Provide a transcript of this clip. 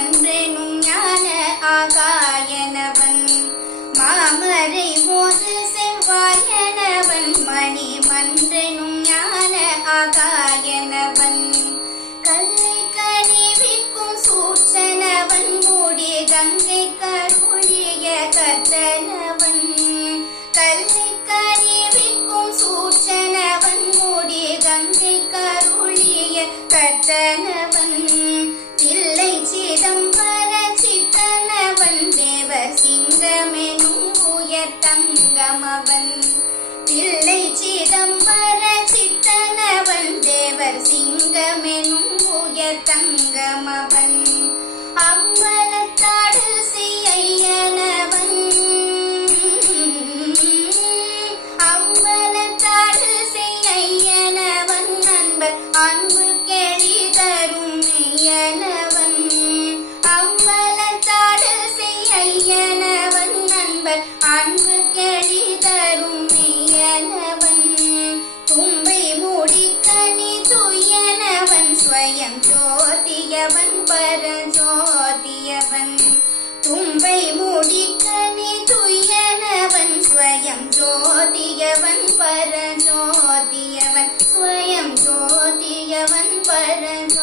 அன்றெனும் ஞான ஆகாயனவன். மாமரை போது செவ்வாயனவன். மணி மன்றெனும் ஞான ஆகாயனவன். கல்லை கனிவிக்கும் சூற்றனவன் மூடி கங்கை கருளிய கத்தனவன் கல்லை கனிவிக்கும் சூற்றனவன் மூடி கங்கை கருளிய கத்தனவன் சிதம்பரமெனும் உயர் தங்கமவன் பிள்ளை சிதம்பர சித்தனவன் தேவர் சிங்கமெனும் உயர் தங்கமவன் அம்பலத்தாடு செய்யனவன் அம்பலத்தாடு செய்யனவன் நண்பர் அன்பு கேள்வி அவர் அன்பு கடி தரும் மெய்யனவன். தும்பை முடிக்கணி துயனவன். ஸ்வயம் ஜோதியவன் பரஜோதியவன் தும்பை முடிக்கணி துயனவன். ஸ்வயம் ஜோதியவன் பரஜோதியவன் ஸ்வயம் ஜோதியவன் பரஜோ